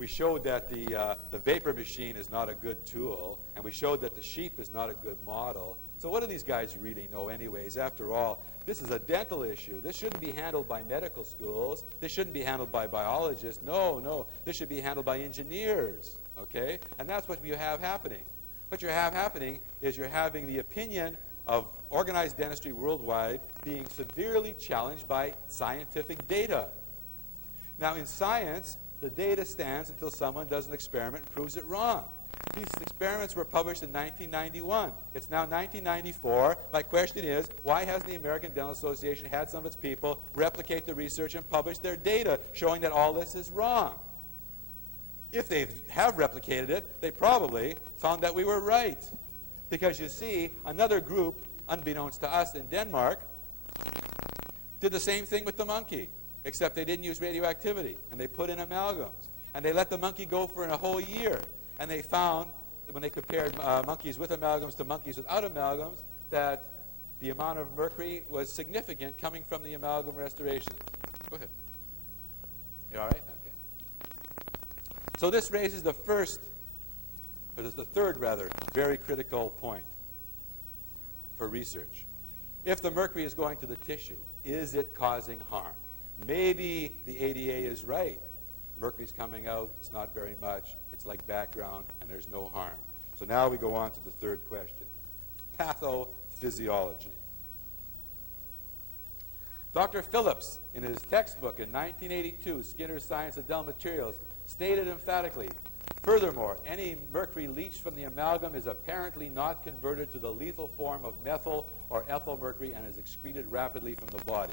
We showed that the vapor machine is not a good tool, and we showed that the sheep is not a good model. So what do these guys really know anyways? After all, this is a dental issue. This shouldn't be handled by medical schools. This shouldn't be handled by biologists. No. This should be handled by engineers, okay? And that's what you have happening. What you have happening is you're having the opinion of organized dentistry worldwide being severely challenged by scientific data. Now, in science, the data stands until someone does an experiment and proves it wrong. These experiments were published in 1991. It's now 1994. My question is, why hasn't the American Dental Association had some of its people replicate the research and publish their data showing that all this is wrong? If they have replicated it, they probably found that we were right. Because you see, another group, unbeknownst to us in Denmark, did the same thing with the monkey, except they didn't use radioactivity, and they put in amalgams. And they let the monkey go for a whole year. And they found, when they compared monkeys with amalgams to monkeys without amalgams, that the amount of mercury was significant coming from the amalgam restoration. Go ahead. You all right? Okay. So this raises the third, very critical point for research. If the mercury is going to the tissue, is it causing harm? Maybe the ADA is right. Mercury's coming out, it's not very much, it's like background, and there's no harm. So now we go on to the third question. Pathophysiology. Dr. Phillips, in his textbook in 1982, Skinner's Science of Dental Materials, stated emphatically, furthermore, any mercury leached from the amalgam is apparently not converted to the lethal form of methyl or ethyl mercury and is excreted rapidly from the body.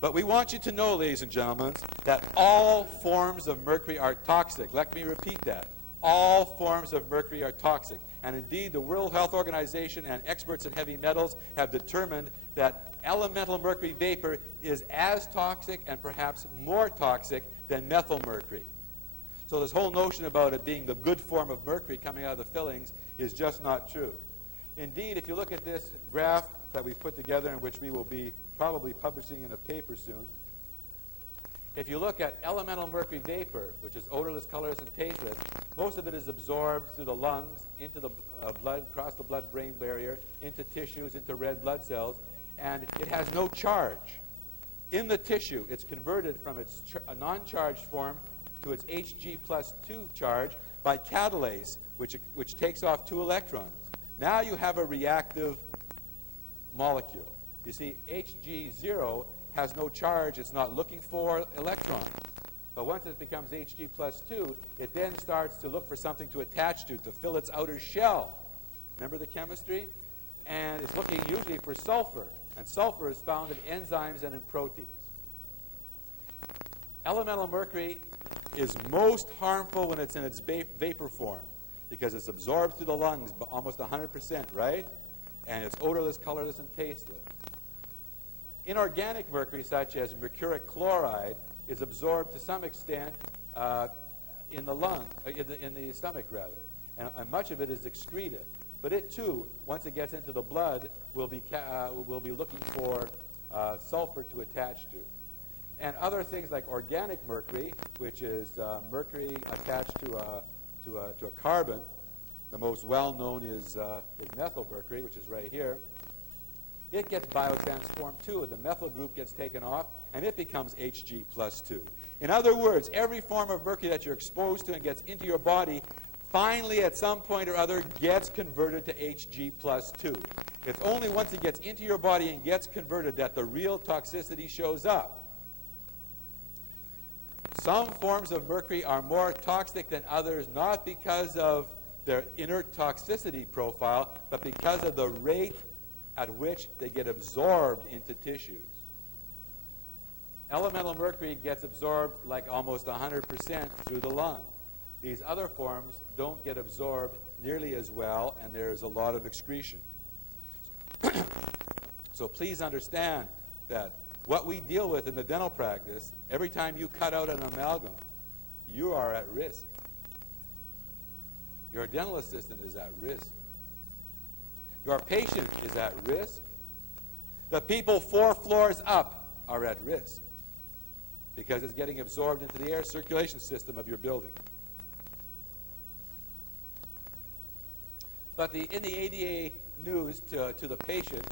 But we want you to know, ladies and gentlemen, that all forms of mercury are toxic. Let me repeat that. All forms of mercury are toxic. And indeed, the World Health Organization and experts in heavy metals have determined that elemental mercury vapor is as toxic and perhaps more toxic than methyl mercury. So this whole notion about it being the good form of mercury coming out of the fillings is just not true. Indeed, if you look at this graph that we've put together, in which we will be probably publishing in a paper soon, if you look at elemental mercury vapor, which is odorless, colorless, and tasteless, most of it is absorbed through the lungs, into the blood, across the blood-brain barrier, into tissues, into red blood cells, and it has no charge. In the tissue, it's converted from its non-charged form to its Hg+2 charge by catalase, which takes off 2 electrons. Now you have a reactive molecule. You see, Hg0 has no charge. It's not looking for electrons. But once it becomes Hg+2, it then starts to look for something to attach to fill its outer shell. Remember the chemistry? And it's looking usually for sulfur. And sulfur is found in enzymes and in proteins. Elemental mercury is most harmful when it's in its vapor form, because it's absorbed through the lungs almost 100%, right? And it's odorless, colorless, and tasteless. Inorganic mercury, such as mercuric chloride, is absorbed to some extent in the lung, in the stomach rather, and much of it is excreted. But it too, once it gets into the blood, will be looking for sulfur to attach to. And other things like organic mercury, which is mercury attached to a carbon. The most well-known is methyl mercury, which is right here. It gets biotransformed too. The methyl group gets taken off, and it becomes Hg+2. In other words, every form of mercury that you're exposed to and gets into your body, finally at some point or other gets converted to Hg+2. It's only once it gets into your body and gets converted that the real toxicity shows up. Some forms of mercury are more toxic than others, not because of their inert toxicity profile, but because of the rate at which they get absorbed into tissues. Elemental mercury gets absorbed like almost 100% through the lung. These other forms don't get absorbed nearly as well, and there's a lot of excretion. So please understand that what we deal with in the dental practice, every time you cut out an amalgam, you are at risk. Your dental assistant is at risk. Your patient is at risk. The people 4 floors up are at risk, because it's getting absorbed into the air circulation system of your building. But in the ADA news to the patient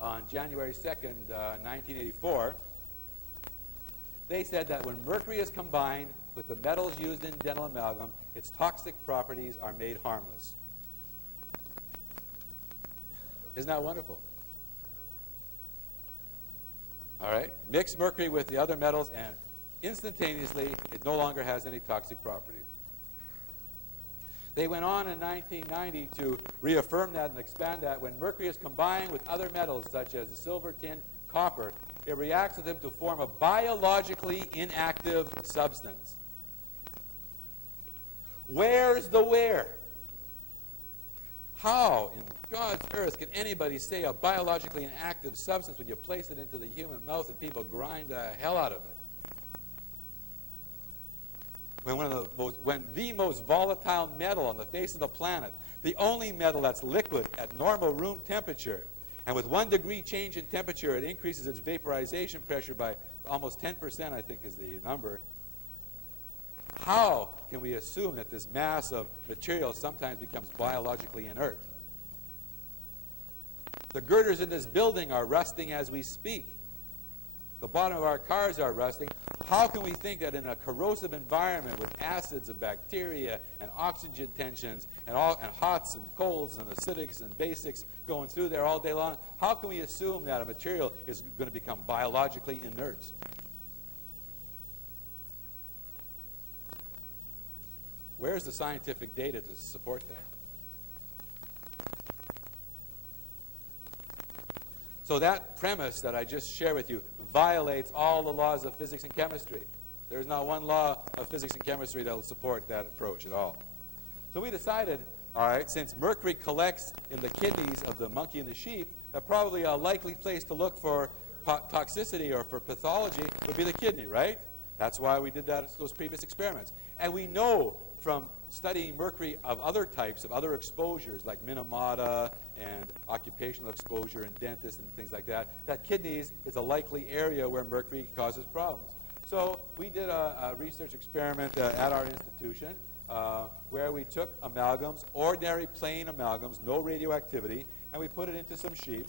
on January 2nd, 1984, they said that when mercury is combined with the metals used in dental amalgam, its toxic properties are made harmless. Isn't that wonderful? All right. Mix mercury with the other metals, and instantaneously, it no longer has any toxic properties. They went on in 1990 to reaffirm that and expand that. When mercury is combined with other metals, such as silver, tin, copper, it reacts with them to form a biologically inactive substance. Where's the where? How in God's earth can anybody say a biologically inactive substance when you place it into the human mouth and people grind the hell out of it? When the most volatile metal on the face of the planet, the only metal that's liquid at normal room temperature, and with 1 degree change in temperature, it increases its vaporization pressure by almost 10%, I think is the number. How can we assume that this mass of material sometimes becomes biologically inert? The girders in this building are rusting as we speak. The bottom of our cars are rusting. How can we think that in a corrosive environment with acids and bacteria and oxygen tensions and hots and colds and acidics and basics going through there all day long, how can we assume that a material is going to become biologically inert? Where's the scientific data to support that? So that premise that I just shared with you violates all the laws of physics and chemistry. There's not one law of physics and chemistry that will support that approach at all. So we decided, all right, since mercury collects in the kidneys of the monkey and the sheep, that probably a likely place to look for toxicity or for pathology would be the kidney, right? That's why we did those previous experiments. And we know from studying mercury of other types, of other exposures, like Minamata and occupational exposure and dentists and things like that, that kidneys is a likely area where mercury causes problems. So we did a research experiment at our institution where we took amalgams, ordinary plain amalgams, no radioactivity, and we put it into some sheep,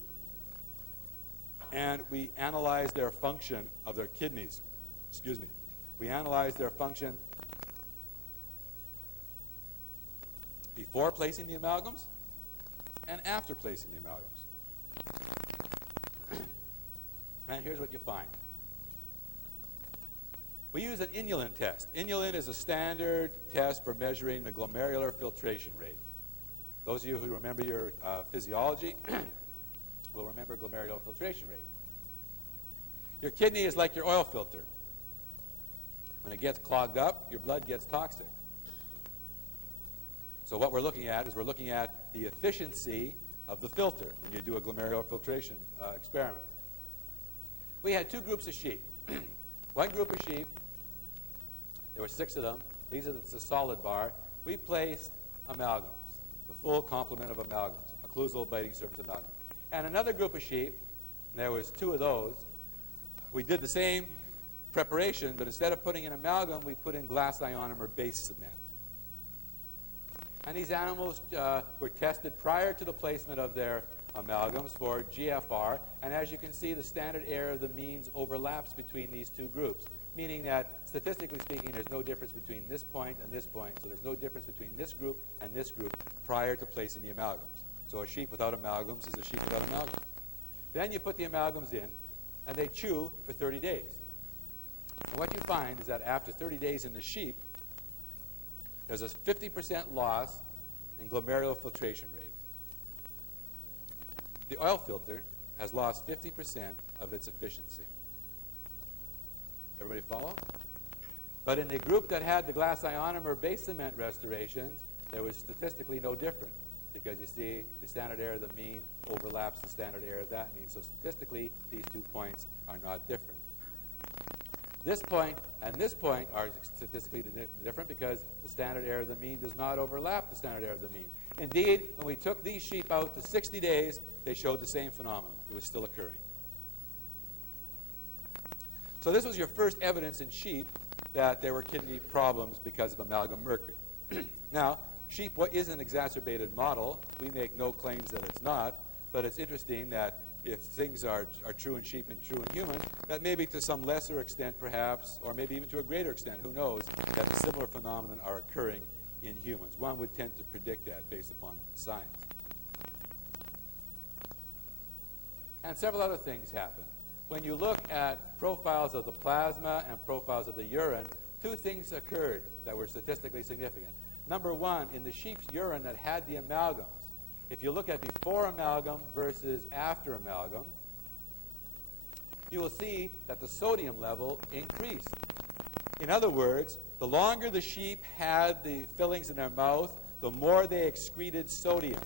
and we analyzed their function of their kidneys. Excuse me. We analyzed their function before placing the amalgams and after placing the amalgams. And here's what you find. We use an inulin test. Inulin is a standard test for measuring the glomerular filtration rate. Those of you who remember your physiology will remember glomerular filtration rate. Your kidney is like your oil filter. When it gets clogged up, your blood gets toxic. So what we're looking at is we're looking at the efficiency of the filter when you do a glomerular filtration experiment. We had two groups of sheep. One group of sheep, there were 6 of them. These are the solid bar. We placed amalgams, the full complement of amalgams, occlusal biting surface amalgam. And another group of sheep, there was 2 of those. We did the same preparation, but instead of putting in amalgam, we put in glass ionomer base cement. And these animals were tested prior to the placement of their amalgams for GFR. And as you can see, the standard error of the means overlaps between these 2 groups, meaning that statistically speaking, there's no difference between this point and this point. So there's no difference between this group and this group prior to placing the amalgams. So a sheep without amalgams is a sheep without amalgams. Then you put the amalgams in, and they chew for 30 days. And what you find is that after 30 days in the sheep, there's a 50% loss in glomerular filtration rate. The oil filter has lost 50% of its efficiency. Everybody follow? But in the group that had the glass ionomer base cement restorations, there was statistically no difference, because you see the standard error of the mean overlaps the standard error of that mean. So statistically, these 2 points are not different. This point and this point are statistically different because the standard error of the mean does not overlap the standard error of the mean. Indeed, when we took these sheep out to 60 days, they showed the same phenomenon. It was still occurring. So this was your first evidence in sheep that there were kidney problems because of amalgam mercury. Now, sheep is an exacerbated model. We make no claims that it's not, but it's interesting that if things are true in sheep and true in humans, that maybe to some lesser extent perhaps, or maybe even to a greater extent, who knows, that similar phenomena are occurring in humans. One would tend to predict that based upon science. And several other things happen. When you look at profiles of the plasma and profiles of the urine, two things occurred that were statistically significant. Number one, in the sheep's urine that had the amalgams, if you look at before amalgam versus after amalgam, you will see that the sodium level increased. In other words, the longer the sheep had the fillings in their mouth, the more they excreted sodium.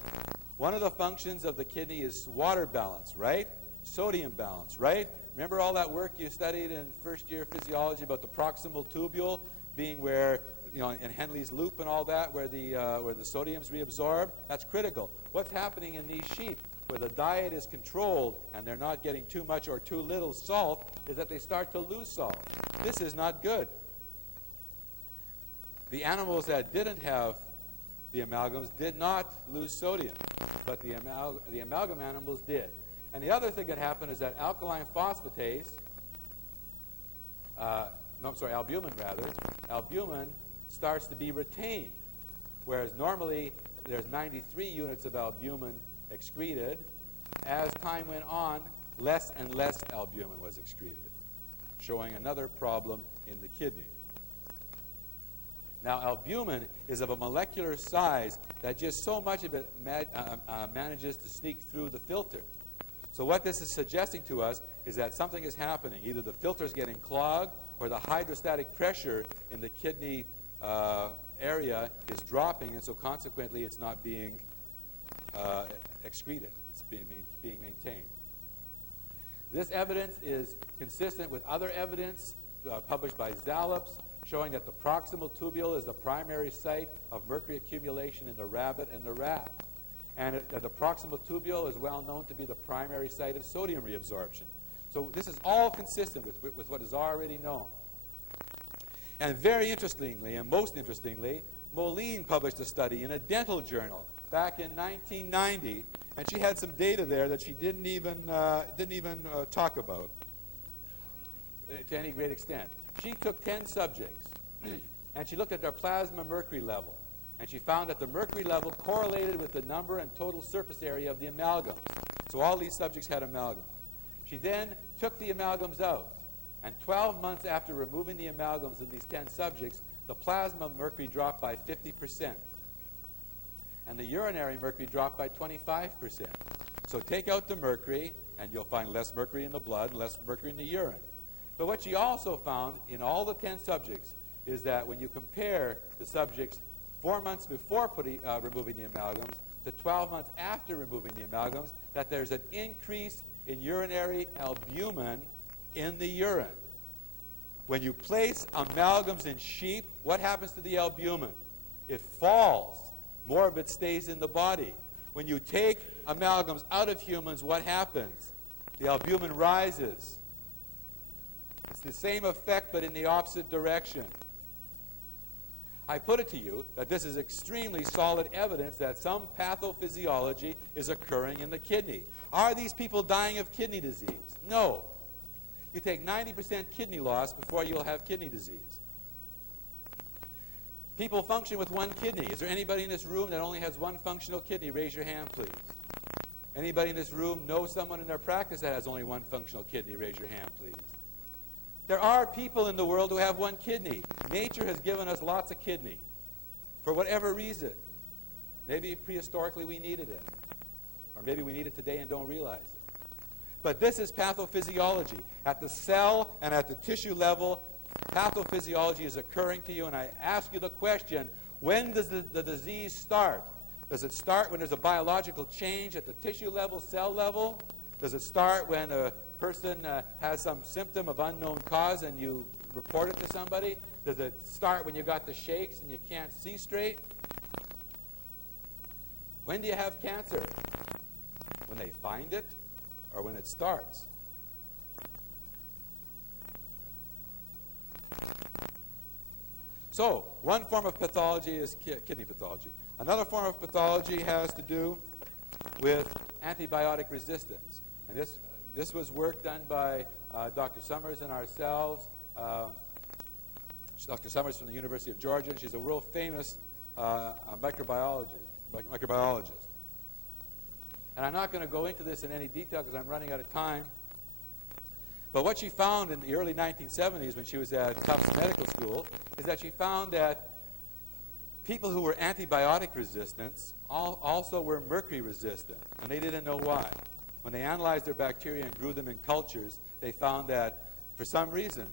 One of the functions of the kidney is water balance, right? Sodium balance, right? Remember all that work you studied in first year physiology about the proximal tubule being where, in Henle's loop and all that, where the sodium's reabsorbed? That's critical. What's happening in these sheep, where the diet is controlled and they're not getting too much or too little salt, is that they start to lose salt. This is not good. The animals that didn't have the amalgams did not lose sodium, but the amalgam animals did. And the other thing that happened is that albumin starts to be retained, whereas normally there's 93 units of albumin excreted. As time went on, less and less albumin was excreted, showing another problem in the kidney. Now, albumin is of a molecular size that just so much of it manages to sneak through the filter. So what this is suggesting to us is that something is happening. Either the filter is getting clogged or the hydrostatic pressure in the kidney area is dropping, and so consequently it's not being excreted. It's being maintained. This evidence is consistent with other evidence published by Zallops, showing that the proximal tubule is the primary site of mercury accumulation in the rabbit and the rat. And the proximal tubule is well known to be the primary site of sodium reabsorption. So this is all consistent with what is already known. And very interestingly, and most interestingly, Moline published a study in a dental journal back in 1990, and she had some data there that she didn't even talk about to any great extent. She took 10 subjects, and she looked at their plasma mercury level, and she found that the mercury level correlated with the number and total surface area of the amalgams. So all these subjects had amalgams. She then took the amalgams out, and 12 months after removing the amalgams in these 10 subjects, the plasma mercury dropped by 50%, and the urinary mercury dropped by 25%. So take out the mercury, and you'll find less mercury in the blood and less mercury in the urine. But what she also found in all the 10 subjects is that when you compare the subjects 4 months before removing the amalgams to 12 months after removing the amalgams, that there's an increase in urinary albumin in the urine. When you place amalgams in sheep, what happens to the albumin? It falls. More of it stays in the body. When you take amalgams out of humans, what happens? The albumin rises. It's the same effect, but in the opposite direction. I put it to you that this is extremely solid evidence that some pathophysiology is occurring in the kidney. Are these people dying of kidney disease? No. You take 90% kidney loss before you'll have kidney disease. People function with one kidney. Is there anybody in this room that only has one functional kidney? Raise your hand, please. Anybody in this room know someone in their practice that has only one functional kidney? Raise your hand, please. There are people in the world who have one kidney. Nature has given us lots of kidney for whatever reason. Maybe prehistorically we needed it. Or maybe we need it today and don't realize it. But this is pathophysiology. At the cell and at the tissue level, pathophysiology is occurring to you, and I ask you the question, when does the disease start? Does it start when there's a biological change at the tissue level, cell level? Does it start when a person has some symptom of unknown cause and you report it to somebody? Does it start when you got the shakes and you can't see straight? When do you have cancer? When they find it or when it starts? So, one form of pathology is kidney pathology. Another form of pathology has to do with antibiotic resistance. And this was work done by Dr. Summers and ourselves. Dr. Summers from the University of Georgia, and she's a world famous microbiologist. And I'm not going to go into this in any detail because I'm running out of time. But what she found in the early 1970s when she was at Tufts Medical School is that she found that people who were antibiotic resistant also were mercury resistant, and they didn't know why. When they analyzed their bacteria and grew them in cultures, they found that for some reason,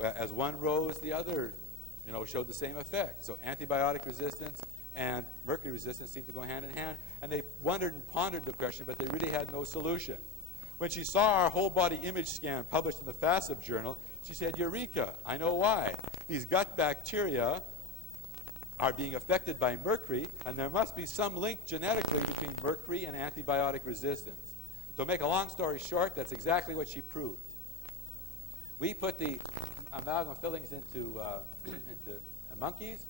as one rose, the other showed the same effect. So antibiotic resistance and mercury resistance seemed to go hand in hand, and they wondered and pondered the question, but they really had no solution. When she saw our whole body image scan published in the FASB journal, she said, "Eureka, I know why. These gut bacteria are being affected by mercury, and there must be some link genetically between mercury and antibiotic resistance." To make a long story short, that's exactly what she proved. We put the amalgam fillings into monkeys,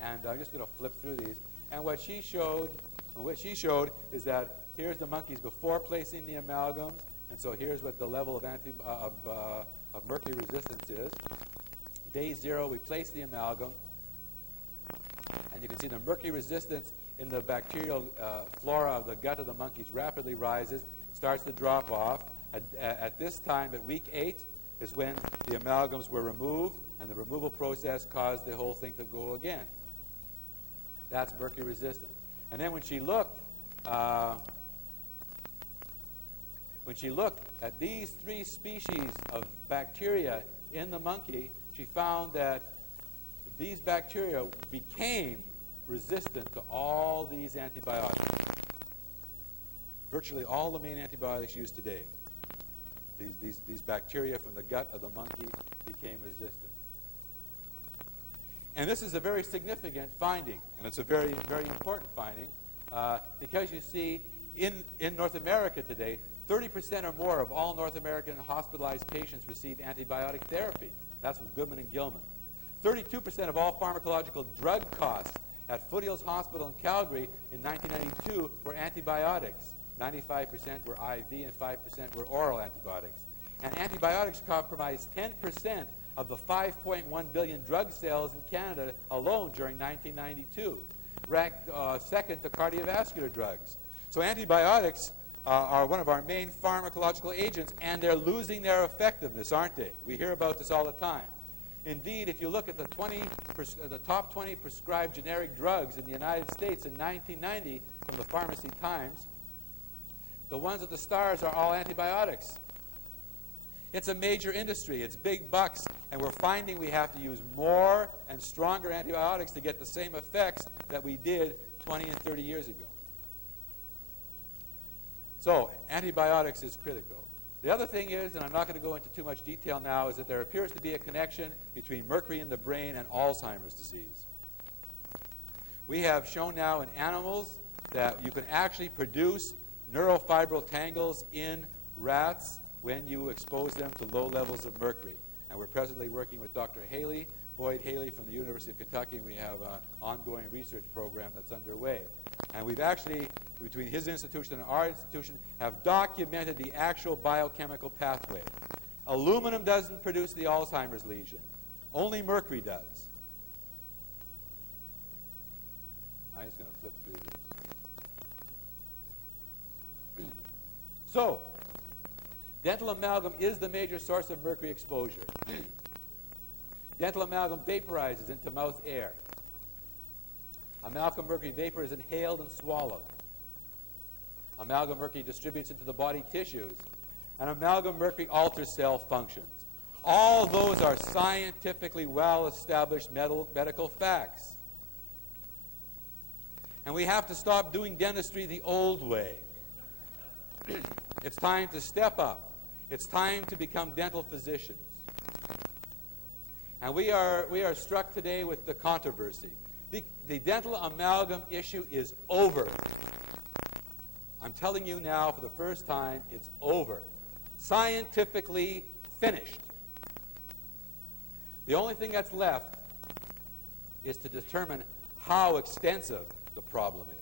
and I'm just going to flip through these. And what she showed is that here's the monkeys before placing the amalgams, and so here's what the level of mercury resistance is. Day 0, we place the amalgam, and you can see the mercury resistance in the bacterial flora of the gut of the monkeys rapidly rises, starts to drop off. At this time, at week 8, is when the amalgams were removed, and the removal process caused the whole thing to go again. That's mercury resistant. And then when she looked at these 3 species of bacteria in the monkey, she found that these bacteria became resistant to all these antibiotics. Virtually all the main antibiotics used today. These bacteria from the gut of the monkey became resistant. And this is a very significant finding, and it's a very, very important finding, because you see, in North America today, 30% or more of all North American hospitalized patients receive antibiotic therapy. That's from Goodman and Gilman. 32% of all pharmacological drug costs at Foothills Hospital in Calgary in 1992 were antibiotics. 95% were IV and 5% were oral antibiotics. And antibiotics comprised 10% of the 5.1 billion drug sales in Canada alone during 1992, ranked second to cardiovascular drugs. So antibiotics are one of our main pharmacological agents, and they're losing their effectiveness, aren't they? We hear about this all the time. Indeed, if you look at the top 20 prescribed generic drugs in the United States in 1990 from the Pharmacy Times, the ones with the stars are all antibiotics. It's a major industry. It's big bucks, and we're finding we have to use more and stronger antibiotics to get the same effects that we did 20 and 30 years ago. So, antibiotics is critical. The other thing is, and I'm not going to go into too much detail now, is that there appears to be a connection between mercury in the brain and Alzheimer's disease. We have shown now in animals that you can actually produce neurofibril tangles in rats when you expose them to low levels of mercury. And we're presently working with Dr. Boyd Haley from the University of Kentucky, and we have an ongoing research program that's underway. And we've actually, between his institution and our institution, have documented the actual biochemical pathway. Aluminum doesn't produce the Alzheimer's lesion. Only mercury does. I'm just going to flip through this. So, dental amalgam is the major source of mercury exposure. Dental amalgam vaporizes into mouth air. Amalgam mercury vapor is inhaled and swallowed. Amalgam mercury distributes into the body tissues. And amalgam mercury alters cell functions. All those are scientifically well-established medical facts. And we have to stop doing dentistry the old way. It's time to step up. It's time to become dental physicians. And we are struck today with the controversy. The dental amalgam issue is over. I'm telling you now for the first time, it's over. Scientifically finished. The only thing that's left is to determine how extensive the problem is.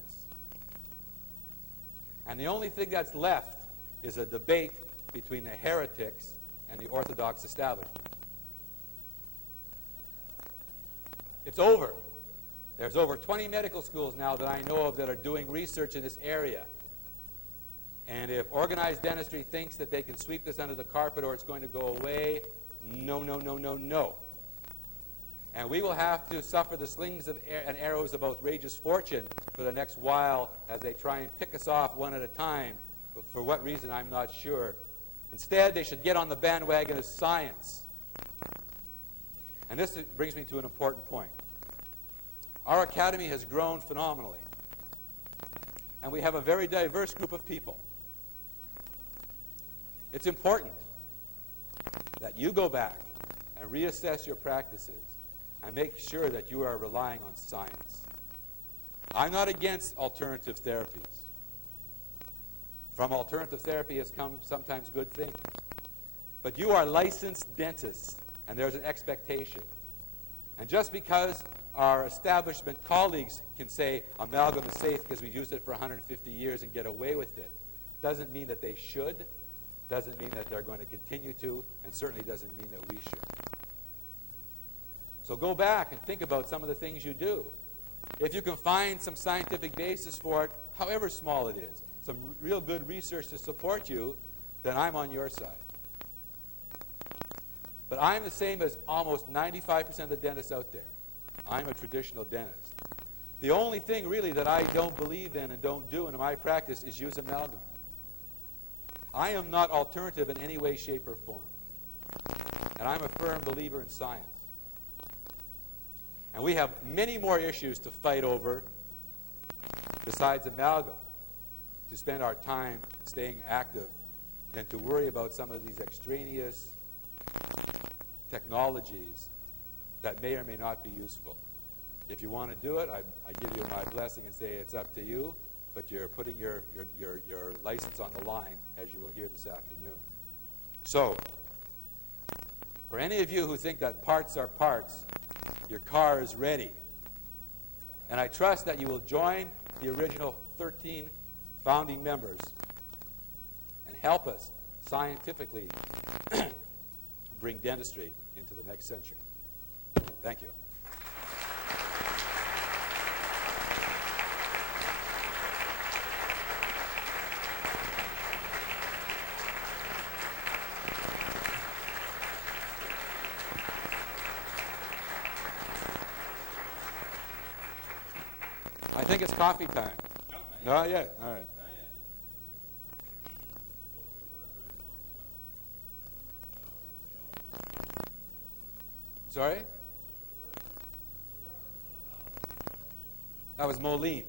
And the only thing that's left is a debate between the heretics and the Orthodox establishment. It's over. There's over 20 medical schools now that I know of that are doing research in this area. And if organized dentistry thinks that they can sweep this under the carpet or it's going to go away, no, no, no, no, no. And we will have to suffer the slings and arrows of outrageous fortune for the next while as they try and pick us off one at a time. But for what reason, I'm not sure. Instead, they should get on the bandwagon of science. And this brings me to an important point. Our academy has grown phenomenally. And we have a very diverse group of people. It's important that you go back and reassess your practices and make sure that you are relying on science. I'm not against alternative therapies. From alternative therapy has come sometimes good things. But you are licensed dentists, and there's an expectation. And just because our establishment colleagues can say amalgam is safe because we used it for 150 years and get away with it, doesn't mean that they should, doesn't mean that they're going to continue to, and certainly doesn't mean that we should. So go back and think about some of the things you do. If you can find some scientific basis for it, however small it is, some real good research to support you, then I'm on your side. But I'm the same as almost 95% of the dentists out there. I'm a traditional dentist. The only thing really that I don't believe in and don't do in my practice is use amalgam. I am not alternative in any way, shape, or form. And I'm a firm believer in science. And we have many more issues to fight over besides amalgam, to spend our time staying active than to worry about some of these extraneous technologies that may or may not be useful. If you want to do it, I give you my blessing and say it's up to you, but you're putting your license on the line, as you will hear this afternoon. So, for any of you who think that parts are parts, your car is ready. And I trust that you will join the original 13 founding members and help us scientifically bring dentistry into the next century. Thank you. I think it's coffee time. No, not yet. All right. Sorry? That was Moline.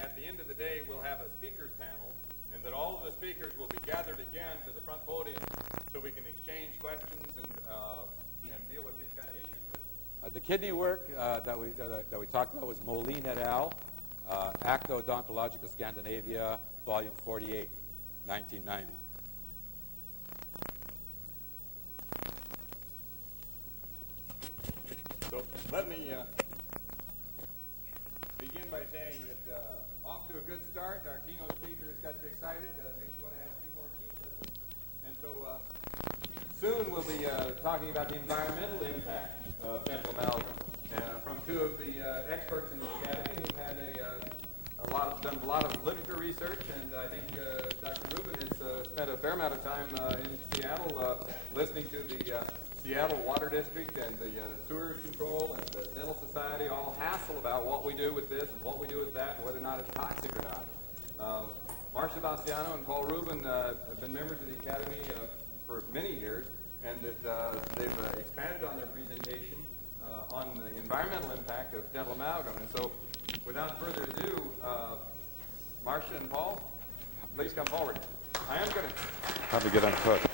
At the end of the day, we'll have a speakers panel, and that all of the speakers will be gathered again to the front podium so we can exchange questions and deal with these kind of issues. The kidney work that we talked about was Moline et al., Acta Odontologica Scandinavia, Volume 48, 1990. So let me begin by saying that off to a good start. Our keynote speakers got you excited. Makes you want to have a few more seats. And so soon we'll be talking about the environmental impact of dental amalgam from two of the experts in the academy who've had done a lot of literature research, and I think Dr. Rubin has spent a fair amount of time in Seattle listening to the Seattle Water District and the Sewers Control and the Dental Society all hassle about what we do with this and what we do with that and whether or not it's toxic or not. Marcia Bastiano and Paul Rubin have been members of the Academy for many years, and that they've expanded on their presentation on the environmental impact of dental amalgam. And so, without further ado, Marcia and Paul, please come forward. I am going to... Time to get unhooked.